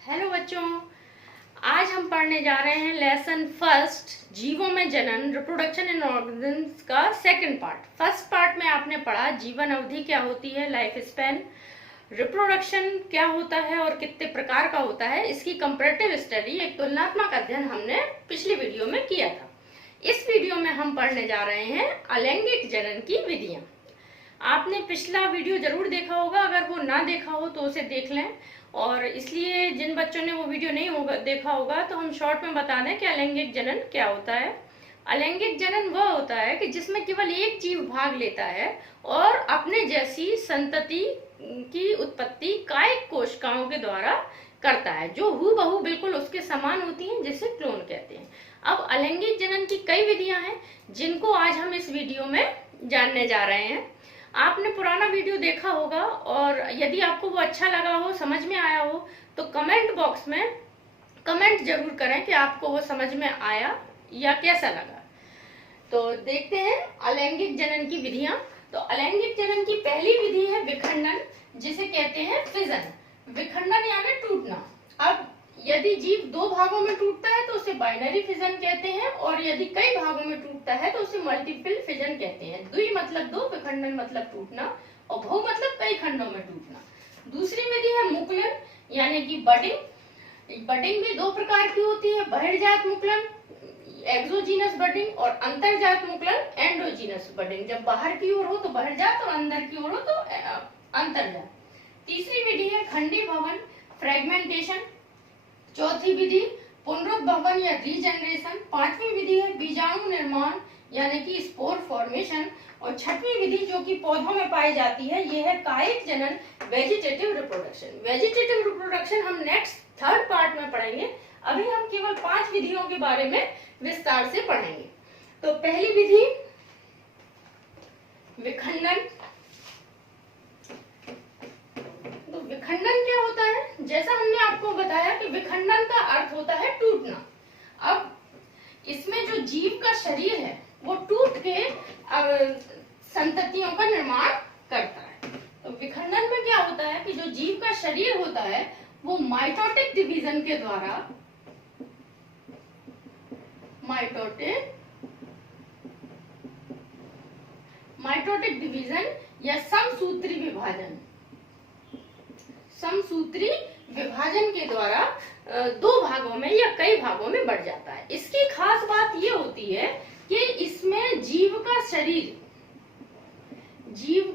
Hello बच्चों, आज हम पढ़ने जा रहे हैं लेसन फर्स्ट, जीवों में जनन, रिप्रोडक्शन इन ऑर्गेनिज्म्स का सेकंड पार्ट। फर्स्ट पार्ट में आपने पढ़ा जीवन अवधि क्या होती है, लाइफ स्पैन, रिप्रोडक्शन क्या होता है और कितने प्रकार का होता है। इसकी कंपैरेटिव स्टडी, एक तुलनात्मक अध्ययन हमने पिछली वीडियो में किया था। इस वीडियो में हम पढ़ने जा रहे हैं अलैंगिक जनन की विधियां। आपने पिछला वीडियो जरूर देखा होगा, अगर वो ना देखा हो तो उसे देख लें। और इसलिए जिन बच्चों ने वो वीडियो नहीं देखा होगा तो हम शॉर्ट में बता दें कि अलैंगिक जनन क्या होता है। अलैंगिक जनन वह होता है कि जिसमें केवल एक जीव भाग लेता है और अपने जैसी संतति की उत्पत्ति कायिक कोशिकाओं के द्वारा करता है, जो हूबहू बिल्कुल उसके समान होती हैं, जिसे क्लोन कहते हैं। अब अलैंगिक जनन की कई विधियां हैं जिनको आज हम इस वीडियो में जानने जा रहे हैं। आपने पुराना वीडियो देखा होगा और यदि आपको वो अच्छा लगा हो, समझ में आया हो, तो कमेंट बॉक्स में कमेंट जरूर करें कि आपको वो समझ में आया या कैसा लगा। तो देखते हैं अलैंगिक जनन की विधियां। तो अलैंगिक जनन की पहली विधि है विखंडन, जिसे कहते हैं फिजन। विखंडन यानी टूटना। अब यदि जीव दो भागों में टूटता है तो उसे बाइनरी फिजन कहते हैं, और यदि कई भागों में टूटता है तो उसे मल्टीपल फिजन कहते हैं। द्वि मतलब दो, विखंडन मतलब टूटना, और बहु मतलब कई खंडों में टूटना। दूसरी विधि है मुकुलन यानी कि बडिंग। बडिंग भी दो प्रकार की होती है, बहिर्जात मुकुलन एक्सोजीनस बडिंग और अंतर्जात मुकुलन एंडोजीनस बडिंग। जब बाहर की ओर हो तो बहिर्जात और अंदर की ओर हो तो अंतर्जात। तीसरी विधि है खंडी भवन फ्रेगमेंटेशन। चौथी विधि पुनरुद्भवन या रीजनरेशन। पांचवी विधि है बीजाणु निर्माण यानी कि स्पोर फॉर्मेशन। और छठवीं विधि जो कि पौधों में पाई जाती है, यह है कायिक जनन वेजिटेटिव रिप्रोडक्शन। वेजिटेटिव रिप्रोडक्शन हम नेक्स्ट थर्ड पार्ट में पढ़ेंगे। अभी हम केवल 5 विधियों के बारे में विस्तार से पढ़ेंगे। तो पहली विधि विखंडन। तो विखंडन क्या होता है? जैसा हमने आपको बताया कि विखंडन का अर्थ होता है टूटना। अब इसमें जो जीव का शरीर है वो टूट के संततियों का निर्माण करता है। तो विखंडन में क्या होता है कि जो जीव का शरीर होता है वो माइटोटिक डिवीजन के द्वारा, माइटोटिक डिवीजन या समसूत्री विभाजन के द्वारा दो भागों में या कई भागों में बढ़ जाता है। इसकी खास बात यह होती है कि इसमें जीव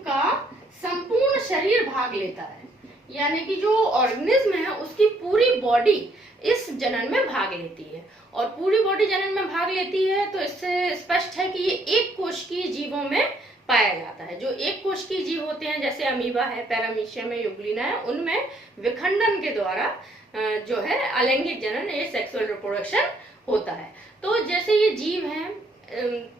का संपूर्ण शरीर भाग लेता है, यानी कि जो ऑर्गेनिज्म है उसकी पूरी बॉडी इस जनन में भाग लेती है। और पूरी बॉडी जनन में भाग लेती है तो इससे स्पष्ट है कि ये एक कोशिकीय जीवों में पाया जाता है। जो एक कोशिकीय जीव होते हैं जैसे अमीबा है, पैरामीशियम है, यूग्लिना है, उनमें विखंडन के द्वारा जो है अलैंगिक जनन, ये सेक्सुअल रिप्रोडक्शन होता है। तो जैसे ये जीव हैं,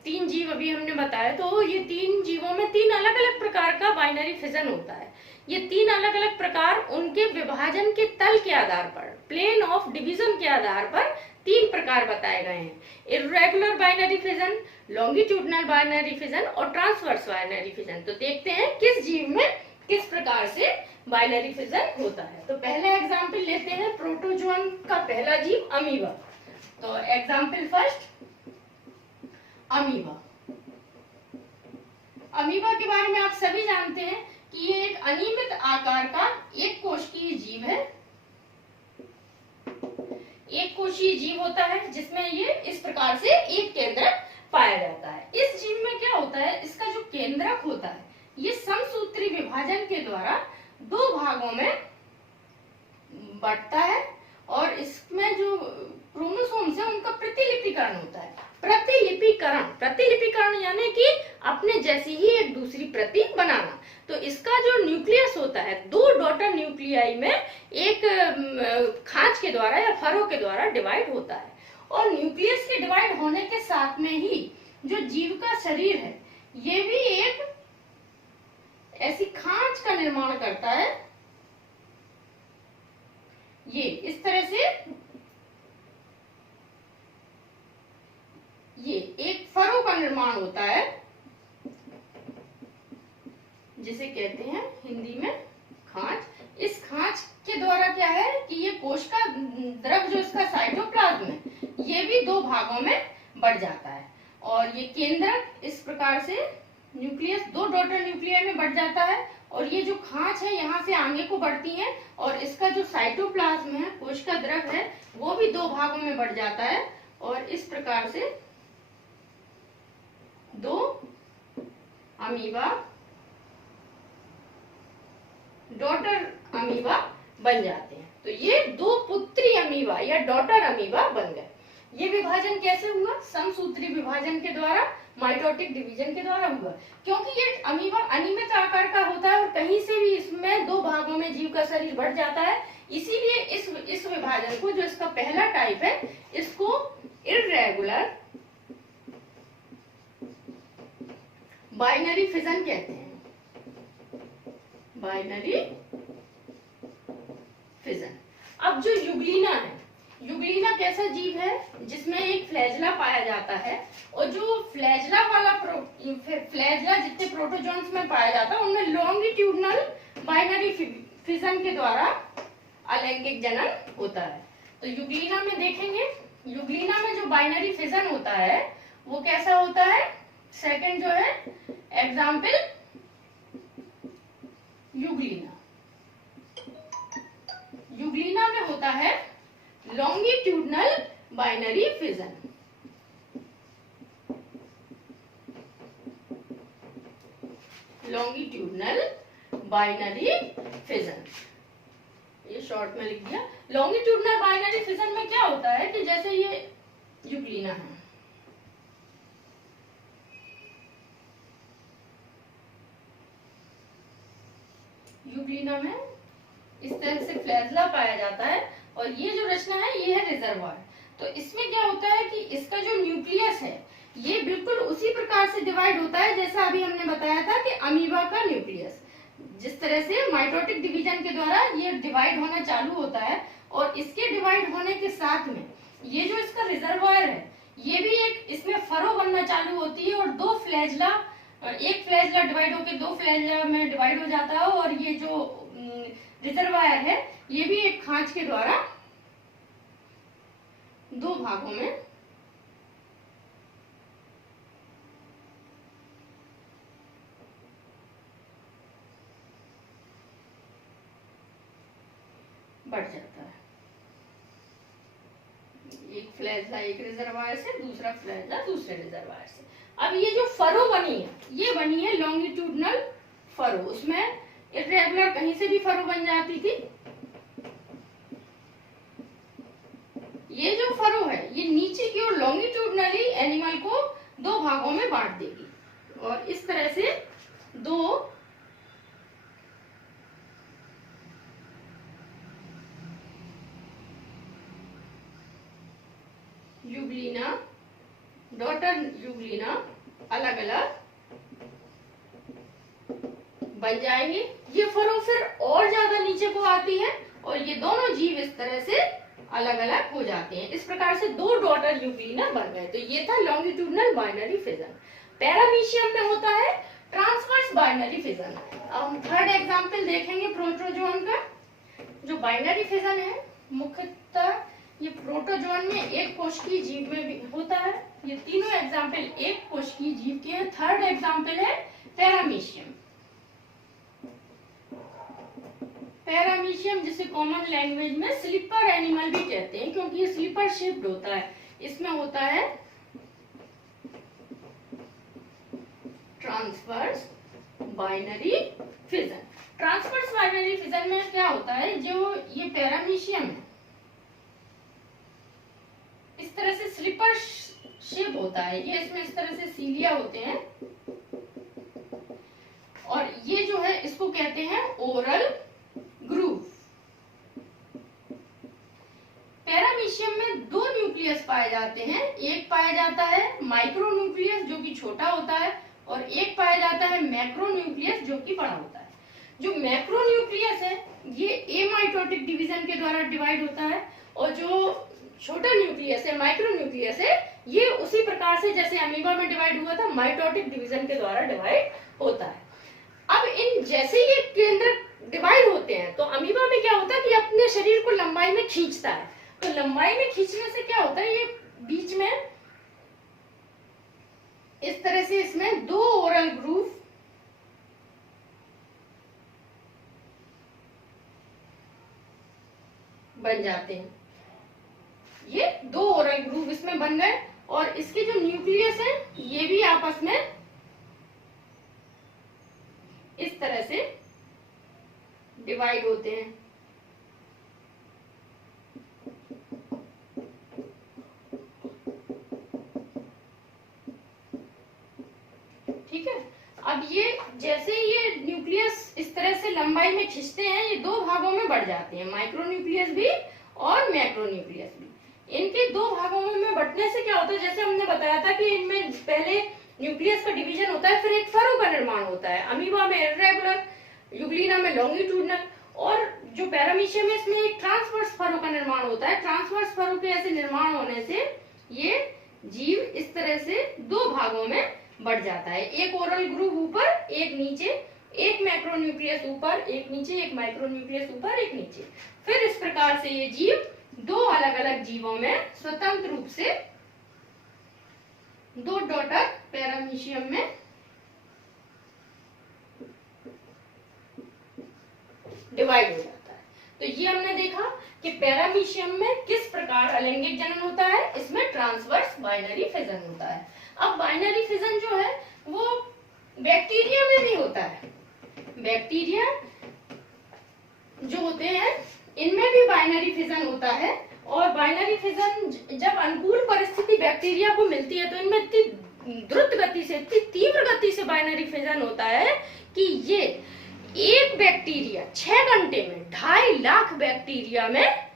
3 जीव अभी हमने बताया, तो ये 3 जीवों में 3 अलग अलग प्रकार का बाइनरी फिजन होता है। ये 3 अलग अलग प्रकार उनके विभाजन के तल के आधार पर, प्लेन ऑफ डिवीजन के आधार पर 3 प्रकार बताए गए हैं। Irregular binary fission, longitudinal binary fission और ट्रांसवर्स बाइनरी फिजन। तो देखते हैं किस जीव में किस प्रकार से बाइनरी फिजन होता है। तो पहला एग्जाम्पल लेते हैं प्रोटोजोन का पहला जीव अमीबा। तो एग्जाम्पल फर्स्ट अमीबा। अमीबा के बारे में आप सभी जानते हैं कि ये एक अनियमित आकार का एक कोशिकीय जीव है। एक कोशिकीय जीव होता है जिसमें ये इस प्रकार से एक केंद्रक पाया जाता है। इस जीव में क्या होता है, इसका जो केंद्रक होता है ये समसूत्री विभाजन के द्वारा 2 भागों में बढ़ता है, और इसमें जो क्रोमोसोम्स है उनका प्रतिलिपिकरण होता है। प्रतिलिपिकरण यानी कि अपने जैसी ही एक दूसरी प्रति बनाना। तो इसका जो न्यूक्लियस होता है 2 डॉटर न्यूक्लियाई में एक खांच के द्वारा या फरो के द्वारा डिवाइड होता है। और न्यूक्लियस के डिवाइड होने के साथ में ही जो जीव का शरीर है ये भी एक ऐसी खांच का निर्माण करता है। ये इस तरह से ये एक फरो का निर्माण होता है, जिसे कहते हैं हिंदी में खांच। इस खांच के द्वारा क्या है कि ये कोश का द्रव जो इसका साइटोप्लाज्म है ये भी दो भागों में बढ़ जाता है, और ये केंद्रक इस प्रकार से न्यूक्लियस दो डॉटर न्यूक्लियाई में बढ़ जाता है, और ये जो खांच है यहाँ से आगे को बढ़ती है, और इसका जो साइटोप्लाज्म है कोश का द्रव है वो भी दो भागों में बढ़ जाता है, और इस प्रकार से दो अमीबा डॉटर अमीबा बन जाते हैं। तो ये दो पुत्री अमीबा या डॉटर अमीबा बन गए। ये विभाजन कैसे हुआ? समसूत्री विभाजन के द्वारा, माइटोटिक डिवीजन के द्वारा हुआ, क्योंकि ये अमीबा अनियमित आकार का होता है और कहीं से भी इसमें दो भागों में जीव का शरीर बढ़ जाता है, इसीलिए इस विभाजन को, जो इसका पहला टाइप है, इसको इर्रेगुलर बाइनरी फिजन कहते हैं। Binary fission. अब जो युग्लिना है, युग्लिना कैसा जीव है? जिसमें एक फ्लैजला पाया जाता है, और जो फ्लैजला वाला फ्लैजला जितने प्रोटोजोन्स में पाया जाता है उनमें लॉन्गिट्यूडनल बाइनरी फिजन के द्वारा अलैंगिक जनन होता है। तो युग्लिना में देखेंगे, युग्लिना में जो बाइनरी फिजन होता है वो कैसा होता है? सेकंड जो है एग्जाम्पल युग्लिना। युग्लिना में होता है longitudinal binary fission. Longitudinal binary fission, ये शॉर्ट में लिख दिया। लॉन्गिट्यूडनल बाइनरी फिजन में क्या होता है कि जैसे ये युग्लिना है, युग्लिना में इस तरह से फ्लैजला पाया जाता है, और ये जो रचना है ये है रिजर्वायर। तो इसमें क्या होता है कि इसका जो न्यूक्लियस है ये बिल्कुल उसी प्रकार से डिवाइड होता है जैसा अभी हमने बताया था कि अमीबा का न्यूक्लियस जिस तरह से माइटोटिक डिवीजन के द्वारा ये डिवाइड होना चालू होता है, और इसके डिवाइड होने के साथ में ये जो इसका रिजर्वायर है ये भी एक इसमें फरो बनना चालू होती है, और दो फ्लैजला, एक फ्लैजला डिवाइड होकर दो फ्लैजला में डिवाइड हो जाता है, और ये जो रिजर्वायर है ये भी एक खांच के द्वारा दो भागों में बढ़ जाता है। एक फ्लैजला एक रिजर्वायर से, दूसरा फ्लैजला दूसरे रिजर्वायर से। अब ये जो फरो बनी है ये बनी है लॉन्गिट्यूडनल फरो, उसमें इर्रेगुलर कहीं से भी फरो बन जाती थी। ये जो फरो है ये नीचे की ओर लॉन्गिट्यूडनली एनिमल को दो भागों में बांट देगी, और इस तरह से दो युग्लिना, डॉटर युग्लिना अलग अलग बन जाएंगे। ये फरो फिर और ज्यादा नीचे को आती है, और ये दोनों जीव इस तरह से अलग अलग हो जाते हैं। इस प्रकार से दो डॉटर युग्लिना बन गए। तो ये था लॉन्गिट्यूडनल बाइनरी फिजन। पैरामीशियम में होता है ट्रांसवर्स बाइनरी फिजन। अब हम थर्ड एग्जांपल देखेंगे प्रोटोजोन का। जो बाइनरी फिजन है मुख्यतः ये प्रोटोजोन में एक कोशिकीय जीव में भी होता है। ये तीनों एग्जाम्पल एक कोशिकीय जीव के हैं। थर्ड एग्जाम्पल है पैरामीशियम। पैरामीशियम जिसे कॉमन लैंग्वेज में स्लीपर एनिमल भी कहते हैं, क्योंकि ये स्लीपर शेप्ड होता है। इसमें होता है transverse binary fission. Transverse binary fission में क्या होता है, जो ये पैरामीशियम है इस तरह से स्लीपर शेप होता है। ये इसमें इस तरह से सीलिया होते हैं, और ये जो है इसको कहते हैं ओरल ग्रूव। पैरामीशियम में दो न्यूक्लियस पाए जाते हैं। एक पाया जाता है माइक्रो न्यूक्लियस जो कि छोटा होता है, और एक पाया जाता है मैक्रो न्यूक्लियस जो कि बड़ा होता है। जो मैक्रो न्यूक्लियस है ये एमाइटोटिक डिवीजन के द्वारा डिवाइड होता है, और जो छोटा न्यूक्लियस है माइक्रो न्यूक्लियस है ये उसी प्रकार से जैसे अमीबा में डिवाइड हुआ था माइटोटिक डिवीजन के द्वारा डिवाइड होता है। अब इन जैसे ये केंद्र डिवाइड होते हैं तो अमीबा में क्या होता है कि अपने शरीर को लंबाई में खींचता है। तो लंबाई में खींचने से क्या होता है, ये बीच में इस तरह से इसमें दो ओरल ग्रूव बन जाते हैं। ये दो ओरल ग्रूव इसमें बन गए और इसके जो न्यूक्लियस है ये भी आपस में इस तरह से डिवाइड होते हैं। ठीक है, अब ये जैसे ये न्यूक्लियस इस तरह से लंबाई में खींचते हैं, ये दो भागों में बढ़ जाते हैं, माइक्रो न्यूक्लियस भी और मैक्रो न्यूक्लियस भी। इनके दो भागों में बंटने से क्या होता है, जैसे हमने बताया था कि इनमें पहले न्यूक्लियस का डिवीजन होता है, फिर एक फरो का निर्माण होता है। अमीबा में इर्रेगुलर, यूग्लिना में लॉन्गिट्यूडनल, और जो पैरामीशियम है इसमें एक ट्रांसवर्स फरो का निर्माण होता है। ट्रांसवर्स फरो के ऐसे निर्माण होने से ये जीव इस तरह से दो भागों में बढ़ जाता है, एक ओरल ग्रूव ऊपर एक नीचे, एक मैक्रो न्यूक्लियस ऊपर एक नीचे, एक माइक्रो न्यूक्लियस ऊपर एक नीचे। फिर इस प्रकार से ये जीव दो अलग अलग जीवों में स्वतंत्र रूप से दो डॉटर पैरामीशियम में डिवाइड हो जाता है। तो ये हमने देखा कि पैरामीशियम में किस प्रकार अलैंगिक जनन होता है, इसमें ट्रांसवर्स बाइनरी फिजन होता है। अब बाइनरी फिजन जो है वो बैक्टीरिया में भी होता है। बैक्टीरिया जो होते हैं इनमें भी बाइनरी फिजन होता है, और बाइनरी फिजन जब अनुकूल परिस्थिति बैक्टीरिया को मिलती है तो इनमें इतनी द्रुत गति से, इतनी तीव्र गति से बाइनरी फिजन होता है कि ये एक बैक्टीरिया 6 घंटे में 2.5 लाख बैक्टीरिया में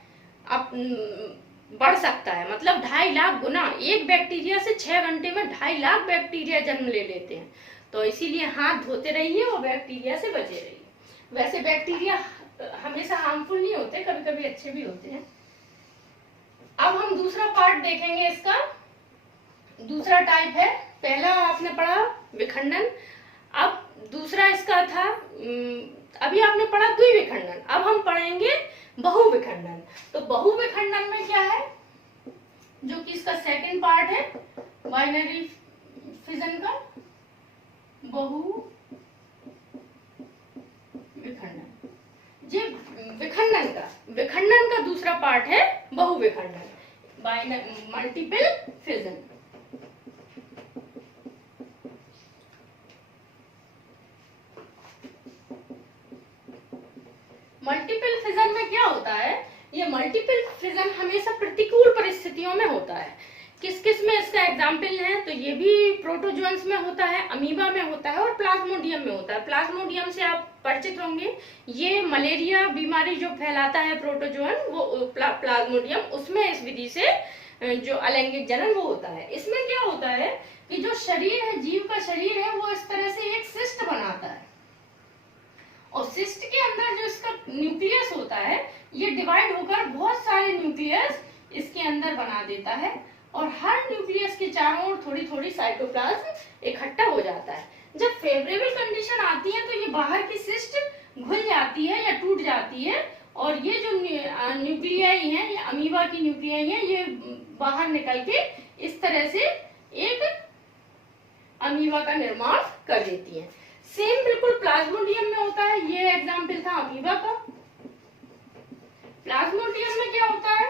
बढ़ सकता है। मतलब 2.5 लाख गुना, एक बैक्टीरिया से 6 घंटे में 2.5 लाख बैक्टीरिया जन्म ले लेते हैं। तो इसीलिए हाथ धोते रहिए और बैक्टीरिया से बचे रहिए। वैसे बैक्टीरिया हमेशा हार्मफुल नहीं होते, कभी कभी अच्छे भी होते हैं। अब हम दूसरा पार्ट देखेंगे इसका। दूसरा टाइप है, पहला आपने पढ़ा विखंडन, अब दूसरा इसका था अभी आपने पढ़ा द्विविखंडन, अब हम पढ़ेंगे बहुविखंडन। तो बहुविखंडन में क्या है, जो कि इसका सेकंड पार्ट है बाइनरी फिजन का, बहुविखंडन। ये विखंडन का दूसरा पार्ट है बहुविखंडन, मल्टीपल फिजन। मल्टीपल फिजन में क्या होता है, ये मल्टीपल फिजन हमेशा प्रतिकूल परिस्थितियों में होता है। किस किस में इसका एग्जाम्पल है, तो ये भी प्रोटोजोन्स में होता है, अमीबा में होता है और प्लाज्मोडियम में होता है। प्लाज्मोडियम से आप परिचित होंगे, ये मलेरिया बीमारी जो फैलाता है प्रोटोजोन, वो प्लाज्मोडियम, उसमें इस विधि से जो अलैंगिक जनन वो होता है। इसमें क्या होता है कि जो शरीर है, जीव का शरीर है, वो इस तरह से एक सिस्ट बनाता है, और सिस्ट के अंदर जो इसका न्यूक्लियस होता है ये डिवाइड होकर बहुत सारे न्यूक्लियस इसके अंदर बना देता है, और हर न्यूक्लियस के चारों ओर थोड़ी थोड़ी साइटोप्लाज्म इकट्ठा हो जाता है। जब फेवरेबल कंडीशन आती है तो ये बाहर की सिस्ट घुल जाती है या टूट जाती है, और ये जो न्यूक्लियाई हैं, ये अमीबा की न्यूक्लियाई हैं, ये बाहर निकल के इस तरह से एक अमीबा का निर्माण कर देती है। सेम बिल्कुल प्लाज्मोडियम में होता है, ये एग्जाम्पल था अमीबा का। प्लाज्मोडियम में क्या होता है,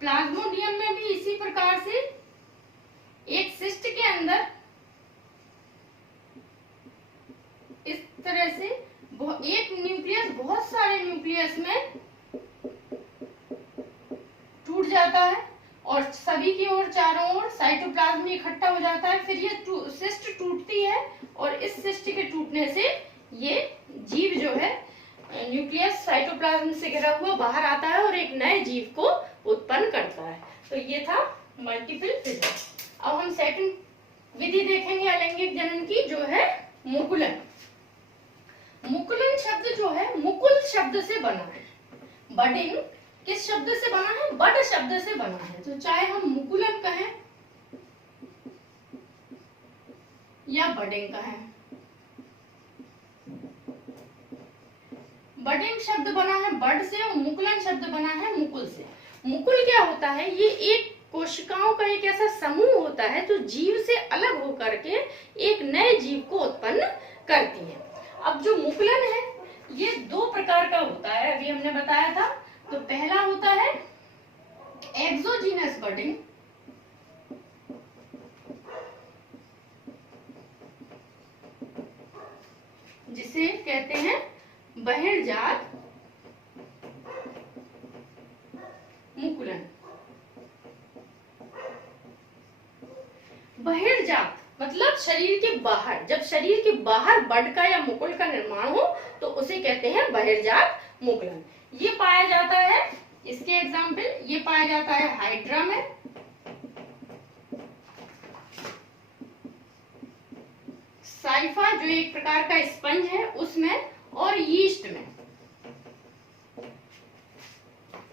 प्लाज्मोडियम में भी इसी प्रकार से एक सिस्ट के अंदर इस तरह से एक न्यूक्लियस बहुत सारे न्यूक्लियस में टूट जाता है, और सभी की ओर चारों ओर साइटोप्लाज्म इकट्ठा हो जाता है। फिर ये सिस्ट टूटती है, और इस सिस्ट के टूटने से ये जीव जो है न्यूक्लियस साइटोप्लाज्म से घिरा हुआ बाहर आता है और एक नए जीव को उत्पन्न करता है। तो ये था मल्टीपल फिजन। अब हम सेकंड विधि देखेंगे अलैंगिक जनन की, जो है मुकुलन। मुकुलन शब्द जो है मुकुल शब्द से बना है। बडिंग किस शब्द से बना है, बड शब्द से बना है। तो चाहे हम मुकुलन कहें या बडिंग का है। बडिंग शब्द बना है बड से और मुकुलन शब्द बना है मुकुल से। मुकुल क्या होता है? ये एक कोशिकाओं का एक ऐसा समूह होता है जो जीव से अलग होकर के एक नए जीव को उत्पन्न करती है। अब जो मुकुलन है ये दो प्रकार का होता है, अभी हमने बताया था। तो पहला होता है एक्सोजीनस बडिंग, जिसे कहते हैं बहिर्जात मुकुलन। बहिर्जात मतलब शरीर के बाहर, जब शरीर के बाहर बड का या मुकुल का निर्माण हो तो उसे कहते हैं बहिर्जात मुकुलन। ये पाया जाता है, इसके एग्जाम्पल ये पाया जाता है हाइड्रा में, साइफा जो एक प्रकार का स्पंज है उसमें, और यीस्ट में।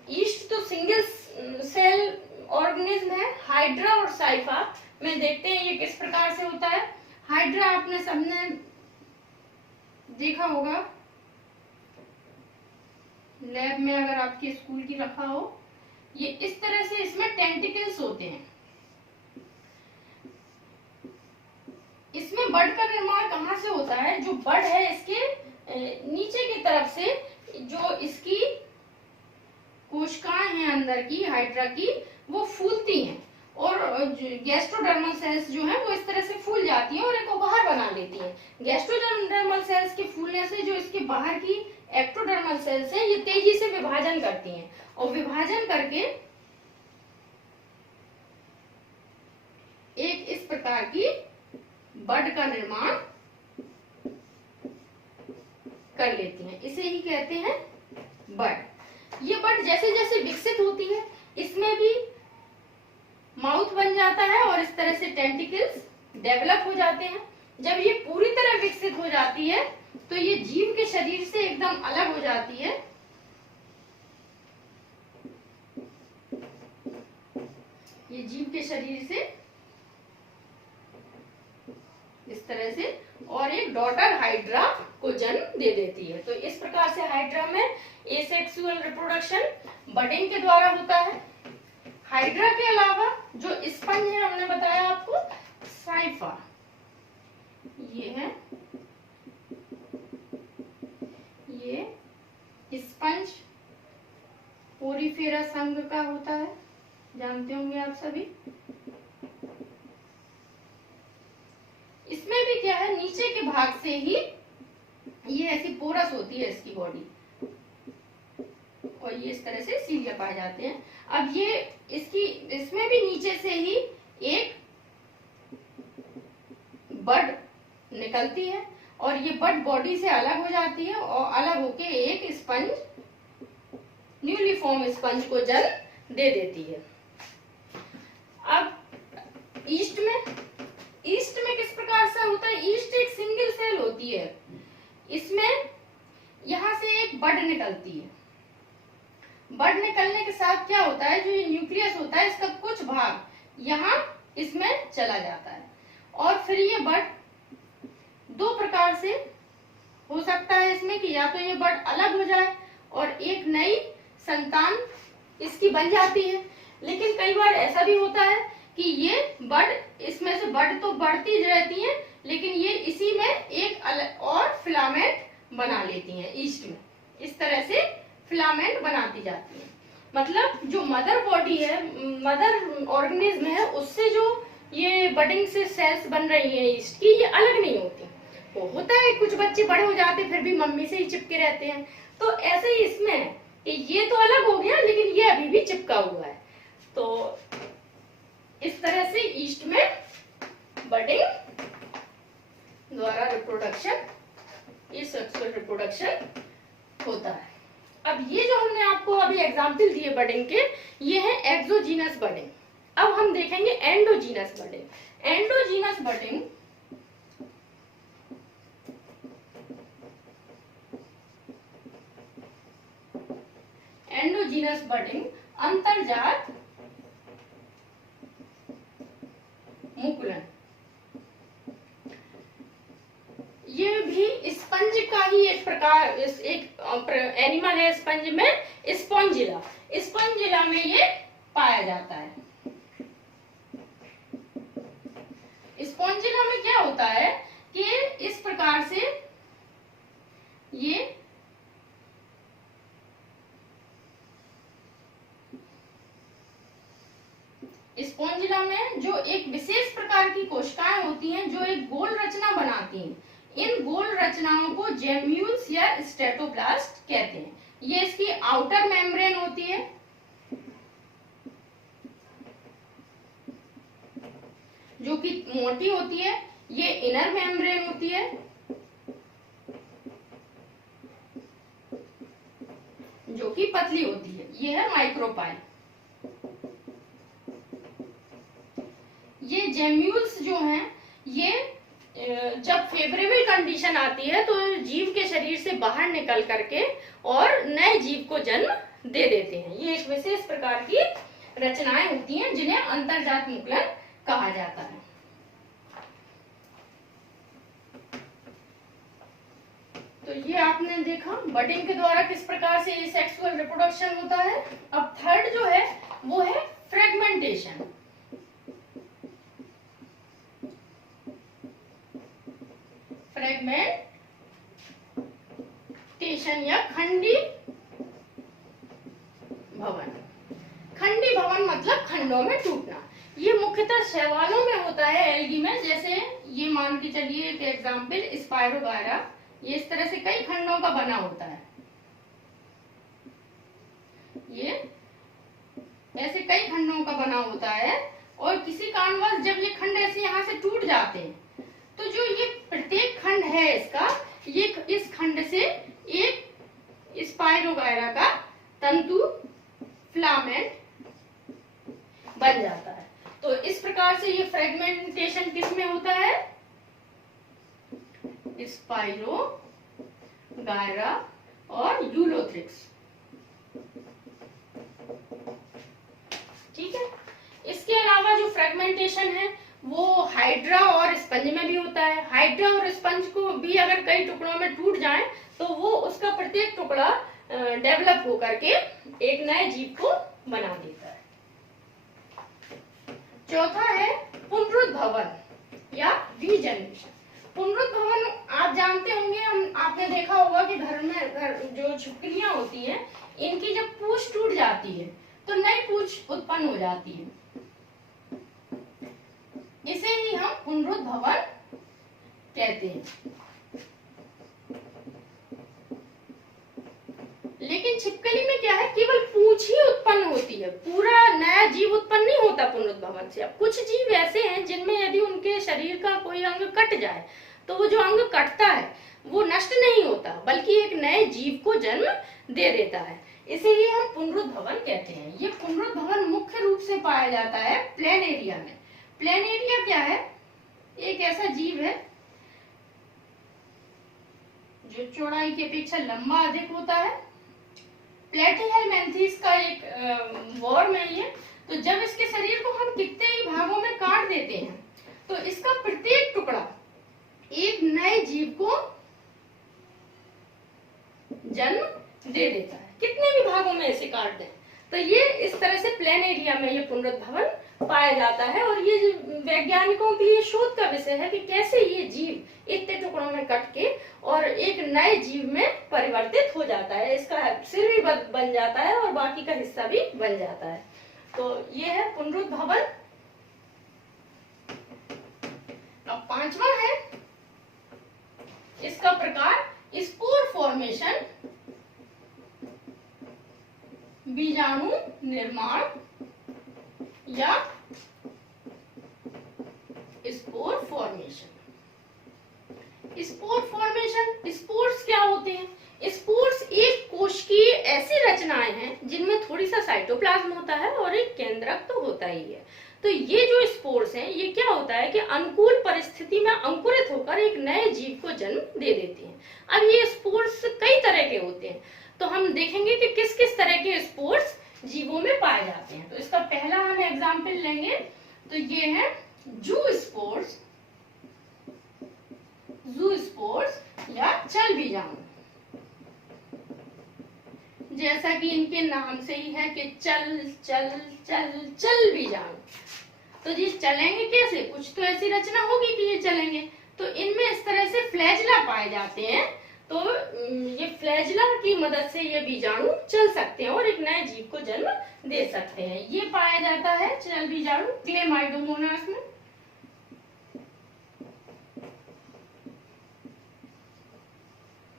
यीस्ट तो सिंगल सेल ऑर्गेनिज्म है। हाइड्रा और साइफा में देखते हैं ये किस प्रकार से होता है। हाइड्रा आपने सबने देखा होगा लैब में, अगर आपके स्कूल की रखा हो, ये इस तरह से इसमें टेंटिकल्स होते हैं। इसमें बड का निर्माण कहाँ से होता है? जो बड है इसके नीचे की तरफ से जो इसकी कोशिकाएं हैं अंदर की हाइड्रा की, वो फूलती हैं और गैस्ट्रोडर्मल सेल्स जो है वो इस तरह से फूल जाती हैं और एक बाहर बना लेती हैं। गैस्ट्रोडर्मल सेल्स के फूलने से जो इसके बाहर की एक्टोडर्मल सेल्स हैं ये तेजी से विभाजन करती हैं और विभाजन करके एक इस प्रकार की बड का निर्माण कर लेती हैं। इसे ही कहते हैं बड। ये बड जैसे जैसे विकसित होती है इसमें भी माउथ बन जाता है और इस तरह से टेंटिकल्स डेवलप हो जाते हैं। जब ये पूरी तरह विकसित हो जाती है तो ये जीव के शरीर से एकदम अलग हो जाती है। ये जीव के शरीर से इस तरह से और एक डॉटर हाइड्रा को जन्म दे देती है। तो इस प्रकार से हाइड्रा में एसेक्सुअल रिप्रोडक्शन बडिंग के द्वारा होता है। हाइड्रा के अलावा जो स्पंज है हमने बताया आपको साइफा, ये है, ये स्पंज पोरीफेरा संघ का होता है, जानते होंगे आप सभी। इसमें भी क्या है, नीचे के भाग से ही ये ऐसी पोरस होती है इसकी बॉडी और ये इस तरह से सीलिया पाए जाते हैं। अब ये इसमें भी नीचे से ही एक बड निकलती है और ये बड बॉडी से अलग हो जाती है और अलग होके एक स्पंज, न्यूली फॉर्म स्पंज को जन्म दे देती है। अब ईस्ट में किस प्रकार से होता है? ईस्ट एक सिंगल सेल होती है। इसमें यहां से एक बड निकलती है। बड निकलने के साथ क्या होता है, जो ये न्यूक्लियस होता है इसका कुछ भाग यहाँ इसमें चला जाता है और फिर ये बड दो प्रकार से हो सकता है इसमें कि या तो ये बड अलग हो जाए और एक नई संतान इसकी बन जाती है, लेकिन कई बार ऐसा भी होता है कि ये बड, इसमें से बड तो बढ़ती रहती है लेकिन ये इसी में एक अलग और फिलामेंट बना लेती हैं ईस्ट में। इस तरह से फिलामेंट बनाती जाती है। मतलब जो मदर बॉडी है, मदर ऑर्गेनिज्म है, उससे जो ये बडिंग से सेल्स बन रही हैं ईस्ट की, ये अलग नहीं होती। वो होता है कुछ बच्चे बड़े हो जाते फिर भी मम्मी से ही चिपके रहते हैं, तो ऐसे ही इसमें है कि ये तो अलग हो गया लेकिन ये अभी भी चिपका हुआ है। तो इस तरह से ईस्ट में बडिंग द्वारा रिप्रोडक्शन, ये सेक्सुअल रिप्रोडक्शन होता है। अब ये जो हमने आपको अभी एग्जाम्पल दिए बडिंग के, ये है एक्सोजीनस बडिंग। अब हम देखेंगे एंडोजीनस बडिंग। एंडोजीनस बडिंग अंतर्जात मुकुलन। भी स्पंज का ही एक प्रकार, एक एनिमल है स्पंज में, स्पॉन्जिला। स्पॉन्जिला में ये पाया जाता है। स्पॉन्जिला में क्या होता है कि इस प्रकार से ये स्पॉन्जिला में जो एक विशेष प्रकार की कोशिकाएं होती हैं जो एक गोल रचना बनाती हैं, इन गोल रचनाओं को जेम्यूल्स या स्टेटोब्लास्ट कहते हैं। ये इसकी आउटर मेम्ब्रेन होती है, जो कि मोटी होती है। ये इनर मेम्ब्रेन होती है, जो कि पतली होती है। ये है माइक्रोपाइल। ये जेम्यूल्स जो हैं, ये जब फेवरेबल कंडीशन आती है तो जीव के शरीर से बाहर निकल करके और नए जीव को जन्म दे देते हैं। ये एक विशेष प्रकार की रचनाएं होती हैं जिन्हें अंतर्जात मुकुलन कहा जाता है। तो ये आपने देखा बडिंग के द्वारा किस प्रकार से ये सेक्सुअल रिप्रोडक्शन होता है। अब थर्ड जो है वो है फ्रेगमेंटेशन। फ्रेगमेंटेशन या खंडी भवन। खंडी भवन मतलब खंडों में टूटना। ये मुख्यतः शैवालों में होता है, एल्गी में। जैसे ये मान के चलिए एक एग्जाम्पल स्पायरोगायरा, ये इस तरह से कई खंडों का बना होता है। ये ऐसे कई खंडों का बना होता है और किसी कारणवश जब ये खंड ऐसे यहाँ से टूट जाते हैं तो जो ये प्रत्येक खंड है इसका, ये इस खंड से एक स्पायरोगायरा का तंतु फिलामेंट बन जाता है। तो इस प्रकार से ये फ्रेगमेंटेशन किस में होता है? स्पायरोगायरा और यूलोथ्रिक्स। ठीक है। इसके अलावा जो फ्रेगमेंटेशन है वो हाइड्रा और स्पंज में भी होता है। हाइड्रा और स्पंज को भी अगर कई टुकड़ों में टूट जाए तो वो उसका प्रत्येक टुकड़ा डेवलप होकर के एक नए जीव को बना देता है। चौथा है पुनरुद्भवन या रीजनरेशन। पुनरुद्भवन आप जानते होंगे, आपने देखा होगा कि घर में जो छिपकलियां होती हैं, इनकी जब पूंछ टूट जाती है तो नई पूंछ उत्पन्न हो जाती है। इसे ही हम पुनरुद्भवन कहते हैं। लेकिन छिपकली में क्या है, केवल पूंछ ही उत्पन्न होती है, पूरा नया जीव उत्पन्न नहीं होता पुनरुद्भवन से। अब कुछ जीव ऐसे हैं जिनमें यदि उनके शरीर का कोई अंग कट जाए तो वो जो अंग कटता है वो नष्ट नहीं होता, बल्कि एक नए जीव को जन्म दे देता है। इसे ही हम पुनरुद्भवन कहते हैं। ये पुनरुद्भवन मुख्य रूप से पाया जाता है प्लेनेरिया में। प्लेनेरिया क्या है? एक ऐसा जीव है जो चौड़ाई की अपेक्षा लंबा अधिक होता है। प्लेटीहेलमिन्थेस का एक वर्म है ये। तो जब इसके शरीर को हम कितने ही भागों में काट देते हैं तो इसका प्रत्येक टुकड़ा एक नए जीव को जन्म दे देता है, कितने भी भागों में इसे काट दें। तो ये इस तरह से प्लेनेरिया में ये पुनरुद्भवन पाया जाता है। और ये वैज्ञानिकों के लिए शोध का विषय है कि कैसे ये जीव इतने टुकड़ों में कट के और एक नए जीव में परिवर्तित हो जाता है। इसका सिर भी बन जाता है और बाकी का हिस्सा भी बन जाता है। तो ये है पुनरुद्भवन। अब पांचवा है इसका प्रकार स्पोर फॉर्मेशन, बीजाणु निर्माण या spore formation. Spore formation, spores क्या होते हैं? स्पोर्स एक कोश की ऐसी रचनाएं हैं जिनमें थोड़ी सा साइटोप्लाज्म होता है और एक केंद्रक तो होता ही है। तो ये जो स्पोर्स हैं, ये क्या होता है कि अनुकूल परिस्थिति में अंकुरित होकर एक नए जीव को जन्म दे देते हैं। अब ये स्पोर्स कई तरह के होते हैं, तो हम देखेंगे कि किस किस तरह के स्पोर्स जीवों में पाए जाते हैं। तो इसका पहला हम एग्जाम्पल लेंगे, तो ये है जू स्पोर्स अचल बीजाणु, जैसा कि इनके नाम से ही है कि चल चल चल चल बीजाणु। तो ये चलेंगे कैसे? कुछ तो ऐसी रचना होगी कि ये चलेंगे। तो इनमें इस तरह से फ्लैजला पाए जाते हैं। तो ये फ्लैजला की मदद से ये बीजाणु चल सकते हैं और एक नए जीव को जन्म दे सकते हैं। ये पाया जाता है चल बीजाणु क्लेमाइडोमोनास में।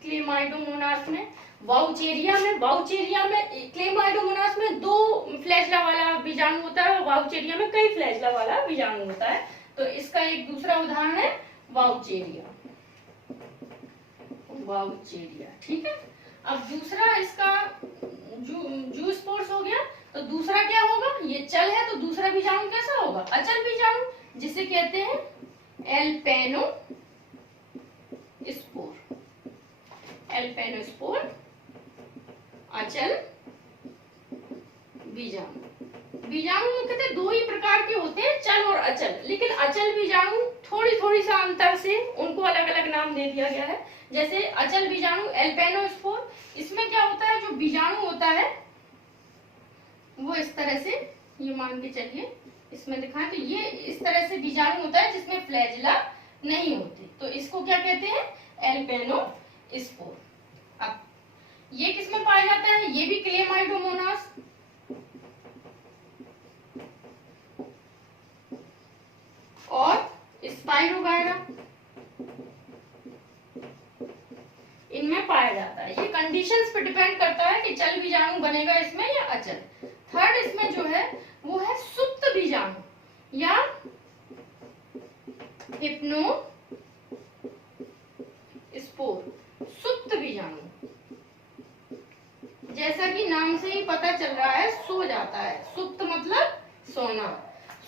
क्लेमाइडोमोनास में, वाउचेरिया में क्लेमाइडोमोनास में 2 फ्लैजला वाला बीजाणु होता है और वाउचेरिया में कई फ्लैजला वाला बीजाणु होता है। तो इसका एक दूसरा उदाहरण है वाउचेरिया। ठीक है। अब दूसरा इसका जूस्पोर्स हो गया। तो दूसरा क्या होगा? ये चल है तो दूसरा बीजाणु कैसा होगा? अचल बीजाणु, जिसे कहते हैं एल्पेनोस्पोर, अचल बीजाणु मुख्यतः 2 ही प्रकार के होते हैं, चल और अचल। लेकिन अचल बीजाणु थोड़ी सा अंतर से उनको अलग अलग नाम दे दिया गया है। जैसे अचल बीजाणु एल्पेनोस्पोर, इसमें क्या होता है, जो बीजाणु होता है वो इस तरह से, ये मान के चलिए इसमें दिखाएं तो ये इस तरह से बीजाणु होता है जिसमें फ्लैजला नहीं होते। तो इसको क्या कहते हैं? एल्पेनोस्पोर। अब ये किसमें पाया जाता है? ये भी क्लेमाइडोमोनास, और स्पाइरोगायरा, इनमें पाया जाता है। ये कंडीशंस पे डिपेंड करता है कि चल बीजाणु बनेगा इसमें या अचल। थर्ड इसमें जो है वो है सुप्त बीजाणु या हिप्नोस्पोर, सुप्त बीजाणु। जैसा कि नाम से ही पता चल रहा है, सो जाता है। सुप्त मतलब सोना,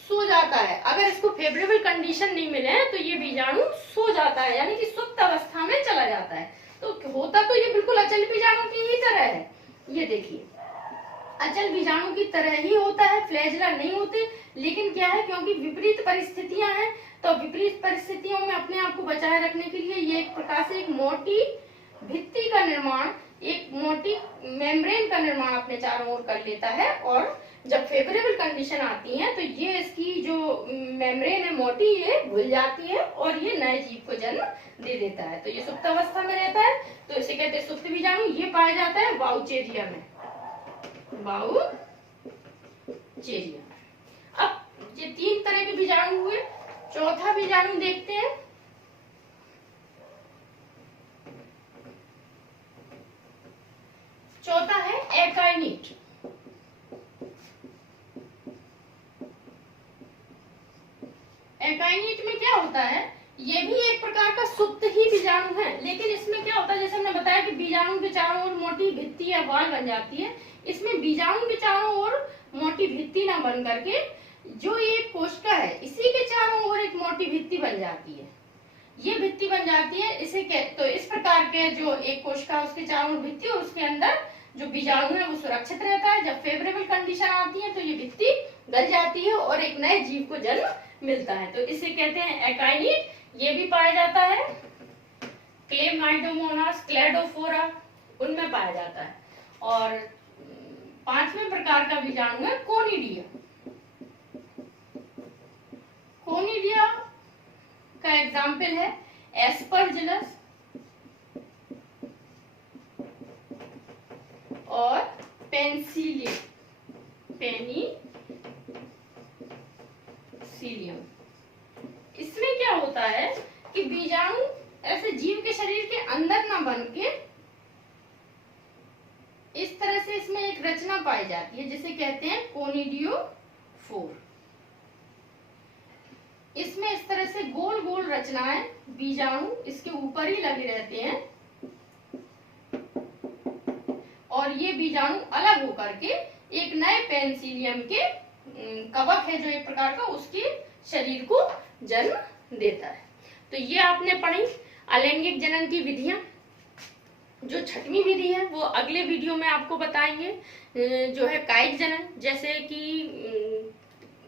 सो जाता है। अगर इसको फेवरेबल कंडीशन नहीं मिले तो ये बीजाणु सो जाता है, यानी कि सुप्त अवस्था में चला जाता है। तो होता तो ये बिल्कुल अचल बीजाणु की ही तरह है। ये देखिए, अचल बीजाणु की तरह ही होता है, फ्लैजला नहीं होते। लेकिन क्या है, क्योंकि विपरीत परिस्थितियां हैं, तो विपरीत परिस्थितियों में अपने आप को बचाए रखने के लिए ये एक प्रकार से एक मोटी भित्ति का निर्माण, एक मोटी मेम्ब्रेन का निर्माण अपने चारों ओर कर लेता है। और जब फेवरेबल कंडीशन आती है तो ये इसकी जो मेम्ब्रेन है मोटी, ये घुल जाती है और ये नए जीव को जन्म दे देता है। तो ये सुप्त अवस्था में रहता है, तो इसे कहते हैं सुप्त बीजाणु। ये पाया जाता है वाउचेरिया में, अब ये 3 तरह के बीजाणु हुए। चौथा बीजाणु देखते हैं। चौथा है एकाइनीट। एकाइनीट में क्या होता है, ये भी एक प्रकार का सुप्त ही बीजाणु है। लेकिन इसमें क्या होता है, जैसे हमने बताया कि बीजाणु के चारों ओर मोटी भित्ति या वॉल बन जाती है, इसमें बीजाणु के चारों ओर मोटी भित्ति ना बन करके जो ये कोशिका है, इसी के चारों ओर एक मोटी भित्ति बन जाती है। ये भित्ति बन जाती है, इसे तो इस प्रकार के जो एक कोशिका उसके चारों ओर भित्ति और उसके अंदर जो बीजाणु है वो सुरक्षित रहता है। जब फेवरेबल कंडीशन आती है तो ये भित्ति गल जाती है और एक नए जीव को जन्म मिलता है। तो इसे कहते हैं एकाइनीट। ये भी पाया जाता है क्लेमाइडोमोनास, क्लेडोफोरा, उनमें पाया जाता है। और 5वें प्रकार का बीजाणु है कोनिडिया। कोनिडिया का एग्जाम्पल है एस्परजिलस और पेनिसिलियम। इसमें क्या होता है कि बीजाणु ऐसे जीव के शरीर के अंदर ना बन के इस तरह से इसमें एक रचना पाई जाती है जिसे कहते हैं कोनिडियोफोर। इसमें इस तरह से गोल गोल रचनाएं, बीजाणु इसके ऊपर ही लगे रहते हैं और ये बीजाणु अलग होकर के एक नए पेनिसिलियम के कवक है जो एक प्रकार का, उसके शरीर को जन्म देता है। तो ये आपने पढ़ी अलैंगिक जनन की विधियां। जो 6वीं विधि है वो अगले वीडियो में आपको बताएंगे, जो है कायिक जनन। जैसे कि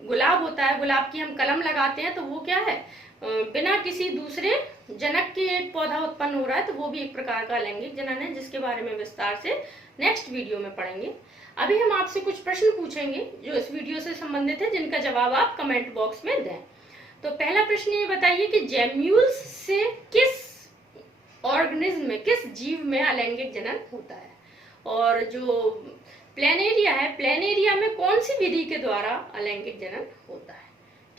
गुलाब होता है, गुलाब की हम कलम लगाते हैं तो वो क्या है, बिना किसी दूसरे जनक के एक पौधा उत्पन्न हो रहा है, तो वो भी एक प्रकार का अलैंगिक जनन है, जिसके बारे में विस्तार से नेक्स्ट वीडियो में पढ़ेंगे। अभी हम आपसे कुछ प्रश्न पूछेंगे जो इस वीडियो से संबंधित है, जिनका जवाब आप कमेंट बॉक्स में दें। तो पहला प्रश्न ये बताइए कि जेम्यूल्स से किस ऑर्गेनिज्म में, किस जीव में अलैंगिक जनन होता है। और जो प्लेनेरिया है, प्लेनेरिया में कौन सी विधि के द्वारा अलैंगिक जनन होता है।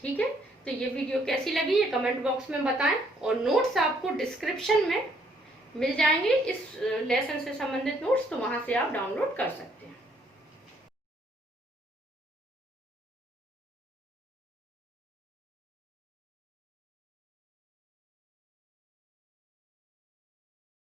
ठीक है, तो ये वीडियो कैसी लगी ये कमेंट बॉक्स में बताएं, और नोट्स आपको डिस्क्रिप्शन में मिल जाएंगे, इस लेसन से संबंधित नोट्स, तो वहां से आप डाउनलोड कर सकते हैं।